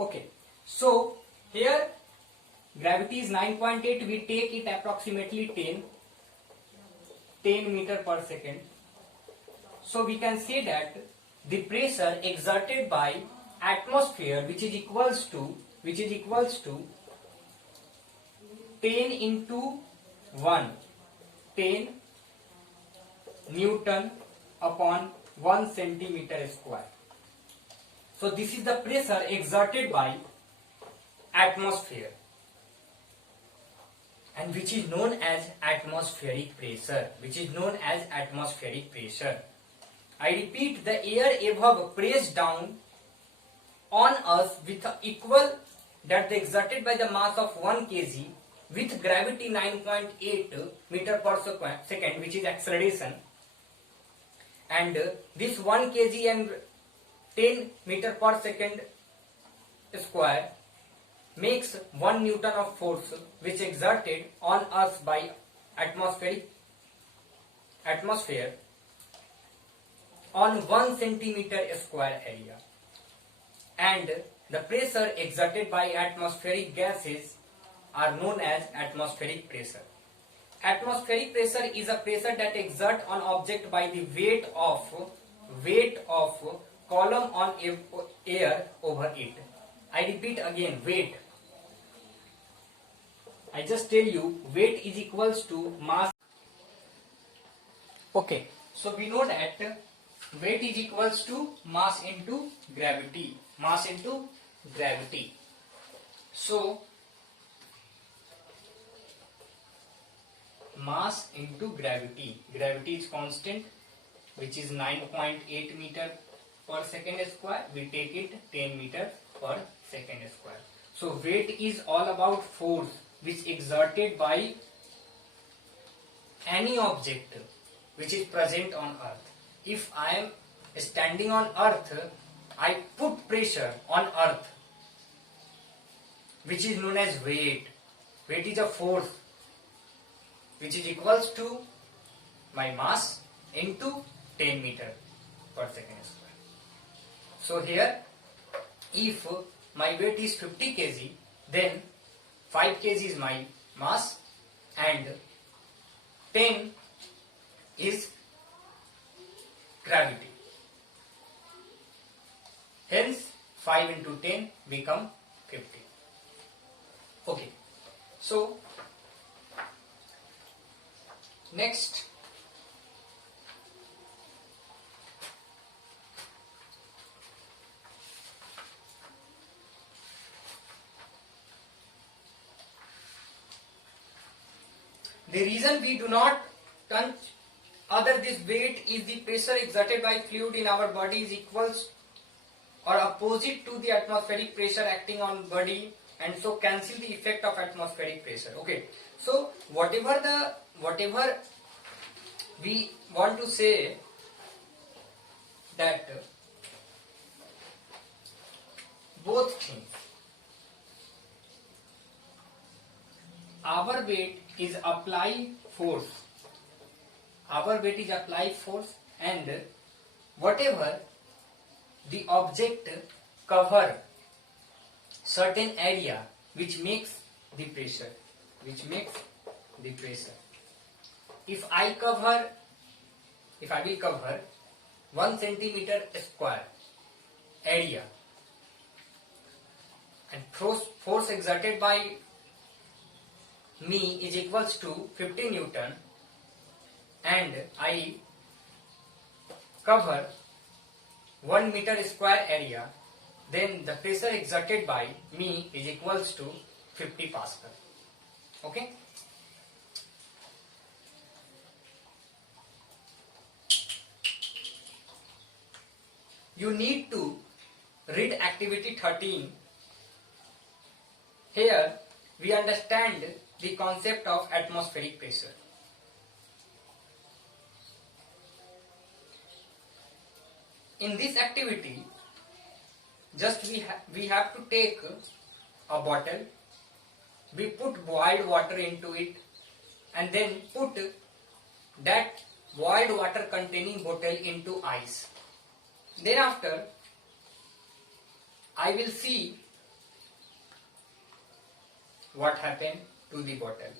Okay, so here gravity is 9.8, we take it approximately 10 meter per second. So we can say that the pressure exerted by atmosphere, which is equals to 10 into 1, 10 Newton upon 1 centimeter square. So this is the pressure exerted by atmosphere, and which is known as atmospheric pressure, I repeat, the air above pressed down on us with equal that exerted by the mass of 1 kg with gravity 9.8 meter per second, which is acceleration, and this 1 kg and 10 meter per second square makes 1 Newton of force which exerted on us by atmosphere on 1 centimeter square area, and the pressure exerted by atmospheric gases are known as atmospheric pressure. Atmospheric pressure is a pressure that exerts on object by the weight of column on air over it. I repeat again, weight. I just tell you, weight is equals to mass. Okay, so we know that weight is equals to mass into gravity. So mass into gravity is constant, which is 9.8 meter per second square. We take it 10 meter per second square. So weight is all about force which exerted by any object which is present on earth. If I am standing on earth, I put pressure on earth, which is known as weight. Weight is a force which is equals to my mass into 10 meter per second square. So here, if my weight is 50 kg, then 5 kg is my mass and 10 is gravity. Hence 5 into 10 become 50. Okay, so next, the reason we do not touch other this weight is the pressure exerted by fluid in our body is equals or opposite to the atmospheric pressure acting on body, and so cancel the effect of atmospheric pressure. Okay, so whatever we want to say that both things, our weight is apply force, and whatever the object cover certain area which makes the pressure. If I will cover 1 centimeter square area, and force exerted by me is equals to 50 Newton, and I cover 1 meter square area, then the pressure exerted by me is equals to 50 Pascal. Okay. You need to read activity 13. Here we understand the concept of atmospheric pressure. In this activity, just we have to take a bottle, we put boiled water into it, and then put that boiled water containing bottle into ice. Thereafter, I will see what happened to the bottle.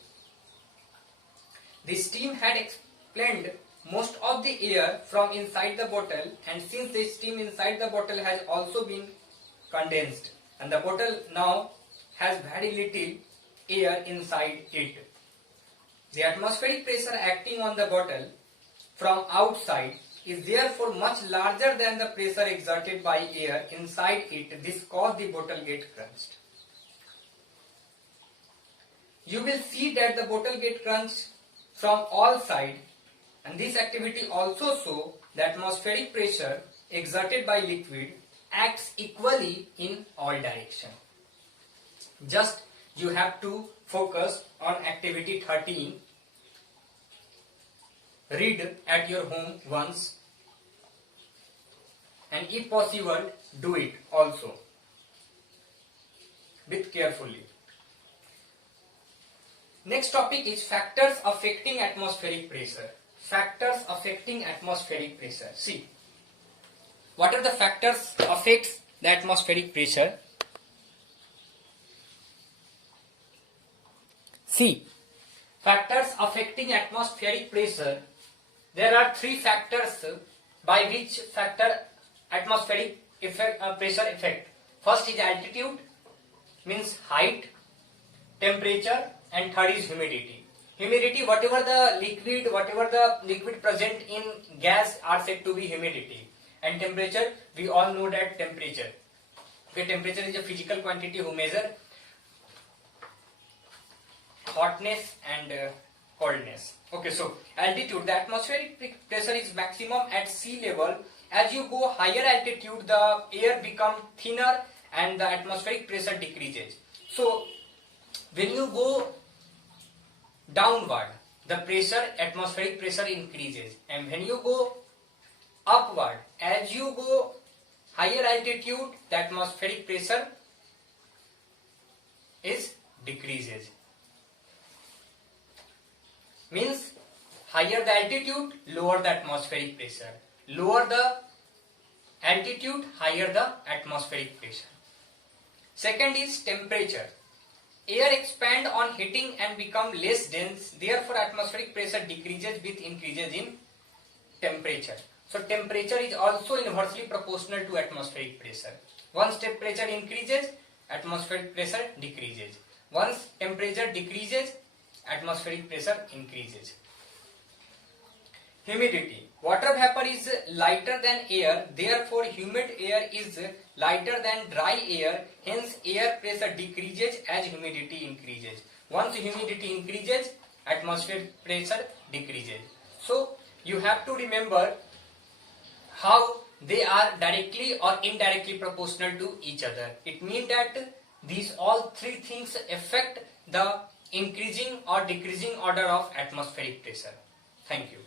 The steam had expelled most of the air from inside the bottle, and since the steam inside the bottle has also been condensed, and the bottle now has very little air inside it. The atmospheric pressure acting on the bottle from outside is therefore much larger than the pressure exerted by air inside it. This caused the bottle get crunched. You will see that the bottle get crunched from all sides, and this activity also shows the atmospheric pressure exerted by liquid acts equally in all directions. Just you have to focus on activity 13. Read at your home once, and if possible do it also with carefully. Next topic is factors affecting atmospheric pressure. Factors affecting atmospheric pressure. See, what are the factors affects the atmospheric pressure? See, factors affecting atmospheric pressure. There are three factors by which atmospheric pressure affect. First is altitude, means height, temperature, and third is humidity. Humidity, whatever the liquid present in gas are said to be humidity. And temperature, we all know that temperature. Okay, temperature is a physical quantity who measure hotness and coldness. Okay, so altitude, the atmospheric pressure is maximum at sea level. As you go higher altitude, the air become thinner and the atmospheric pressure decreases. So when you go downward, the atmospheric pressure increases, and when you go upward, as you go higher altitude, the atmospheric pressure is decreases. Means higher the altitude, lower the atmospheric pressure. Lower the altitude, higher the atmospheric pressure. Second is temperature. Air expand on heating and become less dense, therefore atmospheric pressure decreases with increases in temperature. So temperature is also inversely proportional to atmospheric pressure. Once temperature increases, atmospheric pressure decreases. Once temperature decreases, atmospheric pressure increases. Humidity. Water vapor is lighter than air, therefore humid air is lighter than dry air, hence air pressure decreases as humidity increases. Once humidity increases, atmospheric pressure decreases. So you have to remember how they are directly or indirectly proportional to each other. It means that these all three things affect the increasing or decreasing order of atmospheric pressure. Thank you.